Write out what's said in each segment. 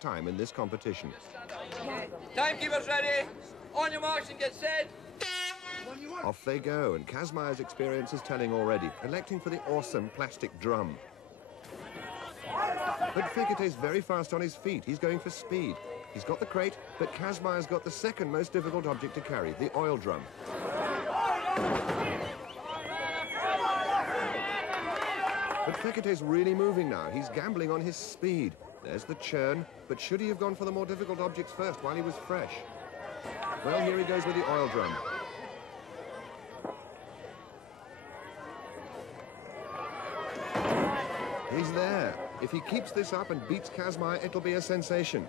fastest time in this competition. Timekeeper's ready. On your marks and get set. Off they go, and Kazmaier's experience is telling already, electing for the awesome plastic drum. But Fekete's very fast on his feet. He's going for speed. He's got the crate, but Kazmaier's got the second most difficult object to carry, the oil drum. But Fekete's really moving now. He's gambling on his speed. There's the churn, but should he have gone for the more difficult objects first while he was fresh? Well, here he goes with the oil drum. He's there. If he keeps this up and beats Kazmaier, it'll be a sensation.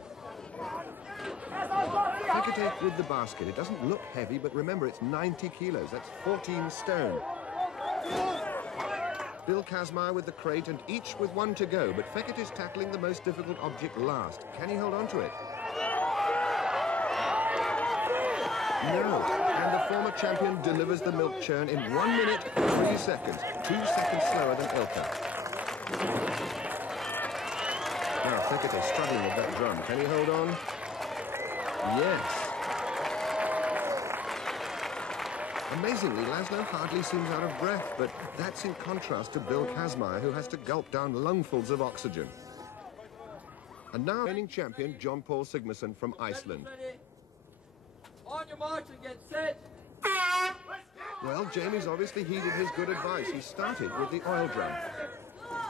Fekete with the basket. It doesn't look heavy, but remember, it's 90 kilos. That's 14 stone. Bill Kazmaier with the crate, and each with one to go, but Fekete's tackling the most difficult object last. Can he hold on to it? No, and the former champion delivers the milk churn in 1 minute, 3 seconds. 2 seconds slower than Ilka. Now Fekete struggling with that drum. Can he hold on? Yes. Amazingly, Laszlo hardly seems out of breath, but that's in contrast to Bill Kazmaier, who has to gulp down lungfuls of oxygen. And now, reigning champion John Pall Sigmarsson from Iceland. On your march and get set. Well, Jamie's obviously heeded his good advice. He started with the oil drum.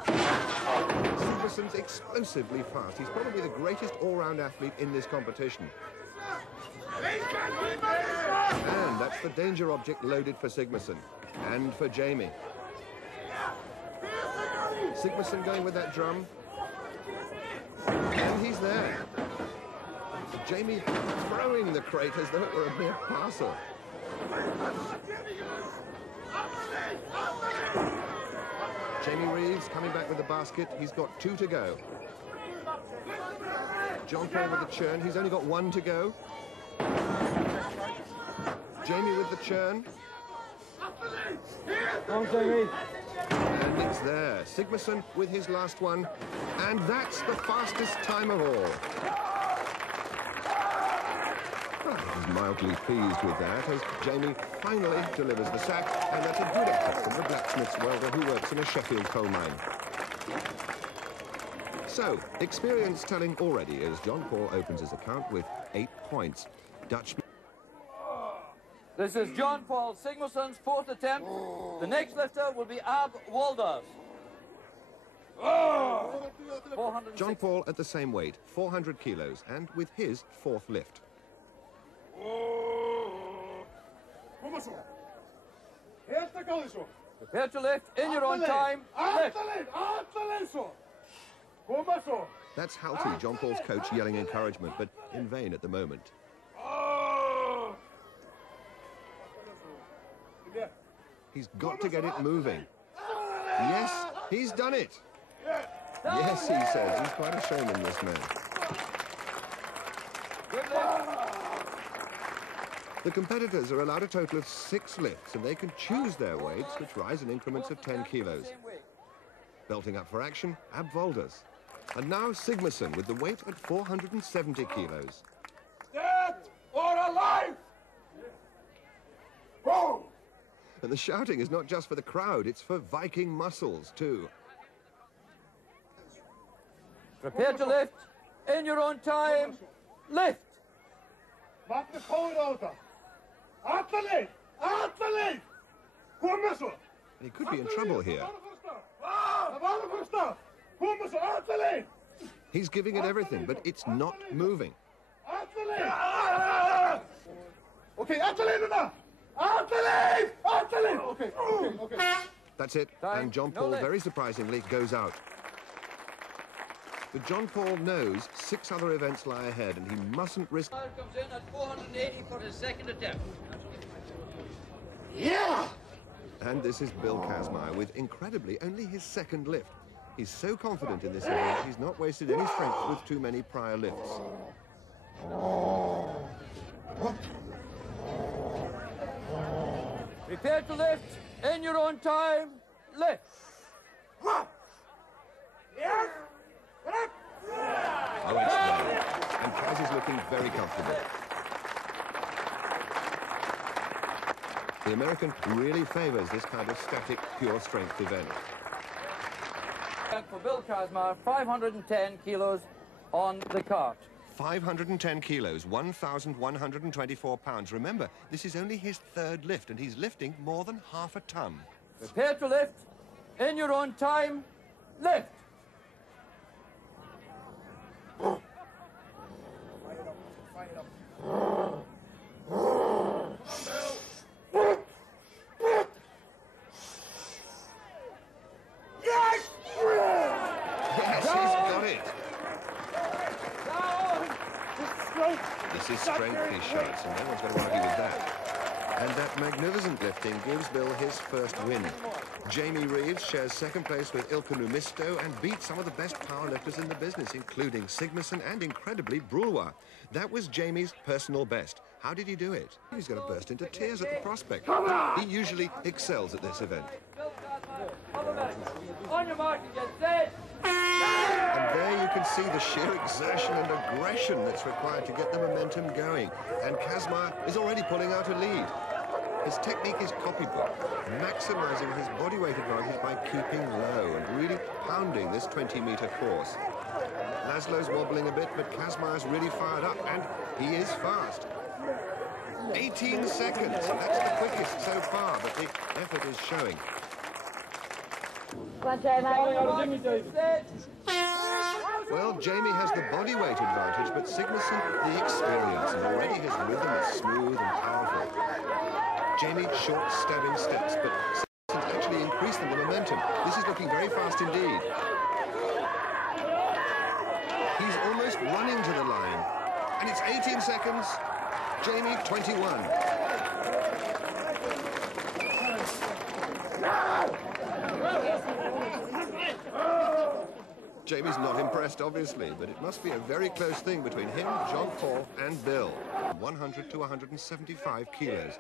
Sigmarsson's explosively fast. He's probably the greatest all-round athlete in this competition. And that's the danger object loaded for Sigmarsson. And for Jamie. Sigmarsson going with that drum. And he's there. Jamie throwing the crate as though it were a mere parcel. Jamie Reeves coming back with the basket. He's got 2 to go. John Pall with the churn. He's only got 1 to go. Jamie with the churn. Come on, Jamie. And it's there. Sigmarsson with his last one. And that's the fastest time of all. Well, he's mildly pleased with that as Jamie finally delivers the sack, and that's a good effort from the blacksmith's welder who works in a Sheffield coal mine. So, experience telling already as John Pall opens his account with 8 points. Dutch. This is John Pall Sigmarsson's 4th attempt. The next lifter will be Ab Walders. John Pall at the same weight, 400 kilos, and with his 4th lift. Prepare to lift in your own time. Lift. That's Halty, John Pall's coach, yelling encouragement, but in vain at the moment. He's got to get it moving. Yes, he's done it. Yes, he says. He's quite a showman, this man. The competitors are allowed a total of 6 lifts, and they can choose their weights, which rise in increments of 10 kilos. Belting up for action, Ab Walders. And now Sigmarsson with the weight at 470 kilos. Dead or alive! Boom! And the shouting is not just for the crowd, it's for Viking muscles, too. Prepare to lift in your own time. Lift. And And he could be in trouble here. He's giving it everything, but it's not moving. Okay, That's it, and John Pall, very surprisingly, goes out. But John Pall knows 6 other events lie ahead, and he mustn't risk... Comes in at 480 for his 2nd attempt. yeah! And this is Bill Kazmaier with, incredibly, only his 2nd lift. He's so confident in this event, he's not wasted any strength with too many prior lifts. Prepare to lift in your own time. Lift. Oh, it's there. Kaz is looking very comfortable. The American really favors this kind of static, pure strength event. And for Bill Kazmaier, 510 kilos on the cart. 510 kilos, 1,124 pounds. Remember, this is only his third lift, and he's lifting more than half a ton. Prepare to lift. In your own time, lift. This is strength, he shouts, and no one's going to argue with that. And that magnificent lifting gives Bill his first win. Jamie Reeves shares second place with Ilkka Numisto and beats some of the best powerlifters in the business, including Sigmarsson and, incredibly, Brulwa. That was Jamie's personal best. How did he do it? He's going to burst into tears at the prospect. He usually excels at this event. On your mark, get set. And there you can see the sheer exertion and aggression that's required to get the momentum going. And Kazmaier is already pulling out a lead. His technique is copybook, maximizing his body weight advantage by keeping low and really pounding this 20-meter course. Laszlo's wobbling a bit, but Kazmaier's really fired up, and he is fast. 18 seconds, that's the quickest so far, but the effort is showing. Well, Jamie has the body weight advantage, but Sigmarsson the experience, and already his rhythm is smooth and powerful. Jamie short stabbing steps, but Sigmarsson actually increasing the momentum. This is looking very fast indeed. He's almost running to the line, and it's 18 seconds. Jamie 21. Jamie's not impressed, obviously, but it must be a very close thing between him, John Pall, and Bill. 100 to 175 kilos.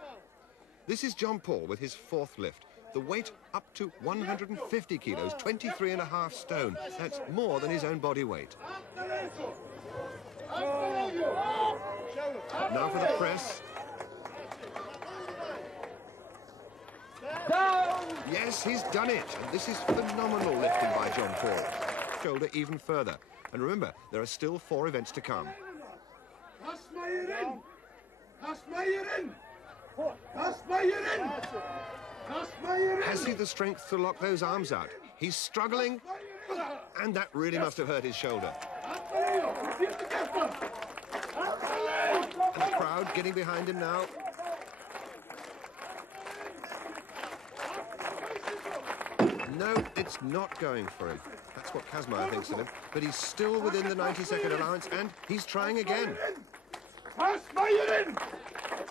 This is John Pall with his fourth lift. The weight up to 150 kilos, 23.5 stone. That's more than his own body weight. Now for the press. Down! Yes, he's done it. And this is phenomenal lifting by John Pall. Shoulder even further. And remember, there are still 4 events to come. Kazmaier in! Kazmaier in! Kazmaier in! Kazmaier in! Has he the strength to lock those arms out? He's struggling, and that really must have hurt his shoulder. And the crowd getting behind him now. No, it's not going for him. That's what Kazmaier thinks of him. But he's still within the 90-second allowance, and he's trying again.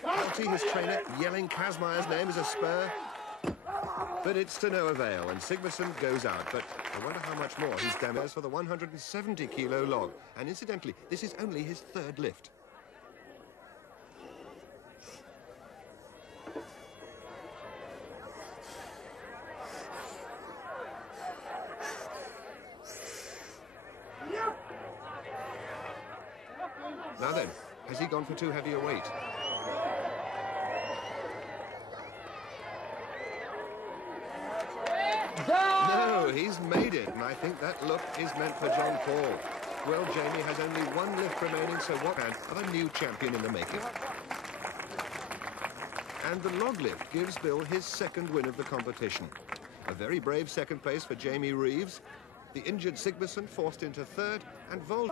Pelty, his trainer, yelling Kazmaier's name as a spur. But it's to no avail, and Sigmarsson goes out. But I wonder how much more he's damaged for the 170-kilo log. And incidentally, this is only his third lift. Now then, has he gone for too heavy a weight? No, he's made it, and I think that look is meant for John Pall. Well, Jamie has only 1 lift remaining, so what kind of a new champion in the making? And the log lift gives Bill his second win of the competition. A very brave second place for Jamie Reeves. The injured Sigmarsson forced into third, and Vol...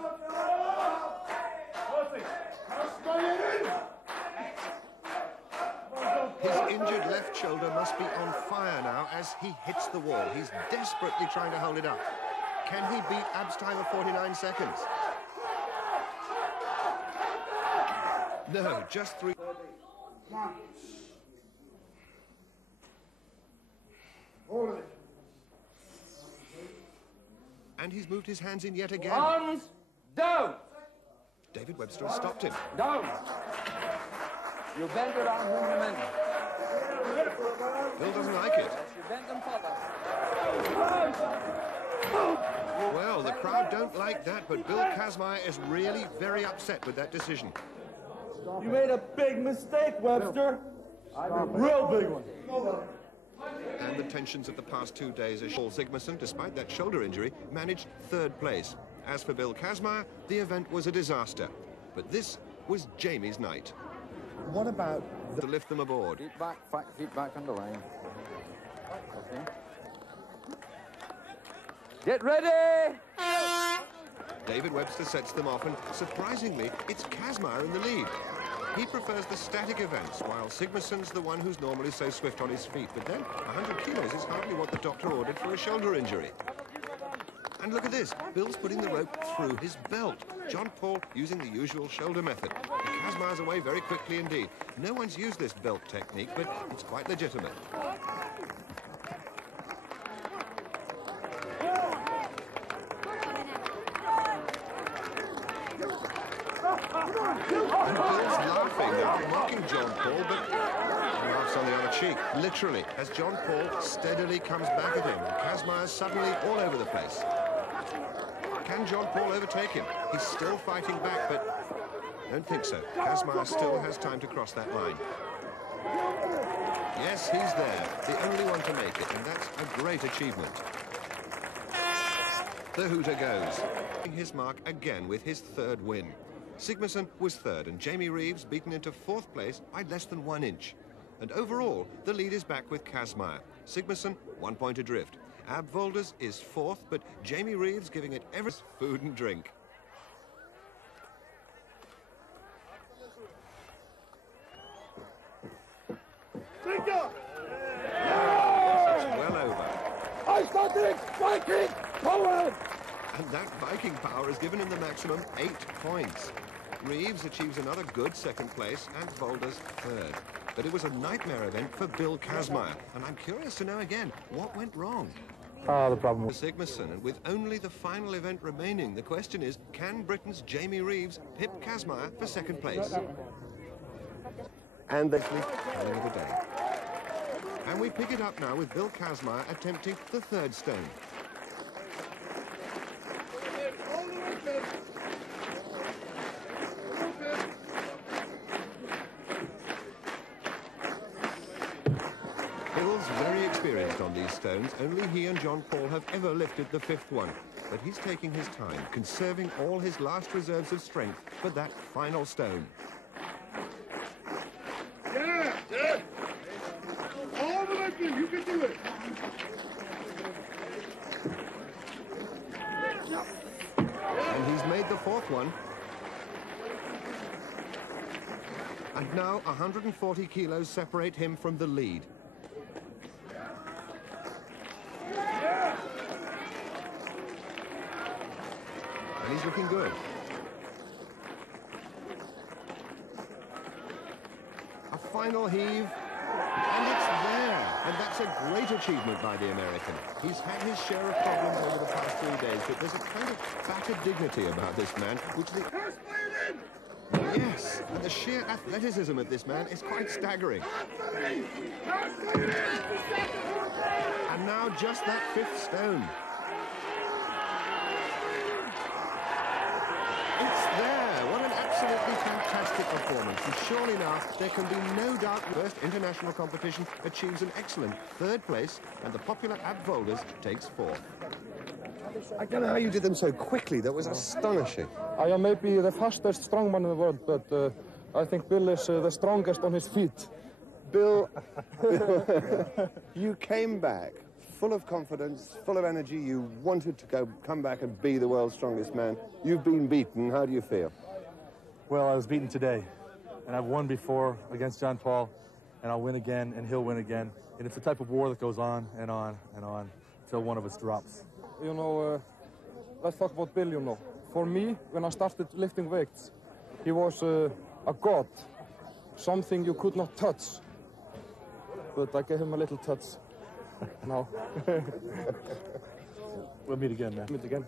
His injured left shoulder must be on fire now as he hits the wall. He's desperately trying to hold it up. Can he beat Ab's time of 49 seconds? No, just 3. And he's moved his hands in yet again. Arms down! David Webster has stopped him. Down! You bend your arms in the middle. Bill doesn't like it. You bend them further. Well, the crowd don't like that, but Bill Kazmaier is really very upset with that decision. You made a big mistake, Webster. A real big one. And the tensions of the past 2 days as Pall Sigmarsson, despite that shoulder injury, managed third place. As for Bill Kazmaier, the event was a disaster. But this was Jamie's night. What about to lift them aboard? Feet back on the line. Okay. Get ready! David Webster sets them off, and surprisingly, it's Kazmaier in the lead. He prefers the static events, while Sigmarsson's the one who's normally so swift on his feet. But then, 100 kilos is hardly what the doctor ordered for a shoulder injury. And look at this. Bill's putting the rope through his belt. John Pall using the usual shoulder method. Kazmaier's away very quickly indeed. No one's used this belt technique, but it's quite legitimate. And Bill's laughing now, mocking John Pall, but laughs on the other cheek, literally, as John Pall steadily comes back at him, and Kazmaier's suddenly all over the place. Can John Pall overtake him? He's still fighting back, but I don't think so. Kazmaier still has time to cross that line. Yes, he's there, the only one to make it, and that's a great achievement. The hooter goes, his mark again with his third win. Sigmarsson was third, and Jamie Reeves beaten into fourth place by less than 1 inch. And overall, the lead is back with Kazmaier. Sigmarsson 1 point adrift. Ab Volders is fourth, but Jamie Reeves giving it every food and drink. Yes, it's well over. Viking power! And that Viking power has given him the maximum 8 points. Reeves achieves another good second place, and Volders third. But it was a nightmare event for Bill Kazmaier, and I'm curious to know again, what went wrong? The problem was Sigmarsson, and with only the final event remaining, the question is, can Britain's Jamie Reeves pip Kazmaier for second place? And the telling of the day. And we pick it up now with Bill Kazmaier attempting the third stone. Bill's very experienced on these stones. Only he and John Pall have ever lifted the fifth one. But he's taking his time, conserving all his last reserves of strength for that final stone. Yeah! All the way through, you can do it! And he's made the fourth one. And now 140 kilos separate him from the lead. And he's looking good. A final heave, and it's there. And that's a great achievement by the American. He's had his share of problems over the past 3 days, but there's a kind of battered dignity about this man, which the... Yes, and the sheer athleticism of this man is quite staggering. And now just that fifth stone. It's there. What an absolutely fantastic performance. And surely now there can be no doubt the first international competition achieves an excellent third place, and the popular Ab Volders takes fourth. I don't know how you did them so quickly. That was astonishing. I am maybe the fastest strongman in the world, but I think Bill is the strongest on his feet. Bill, you came back full of confidence, full of energy. You wanted to come back and be the world's strongest man. You've been beaten. How do you feel? Well, I was beaten today, and I've won before against John Pall, and I'll win again, and he'll win again. And it's a type of war that goes on and on and on until one of us drops. You know, let's talk about Bill, you know. For me, when I started lifting weights, he was a god, something you could not touch. But I gave him a little touch now. We'll meet again, man. Meet again.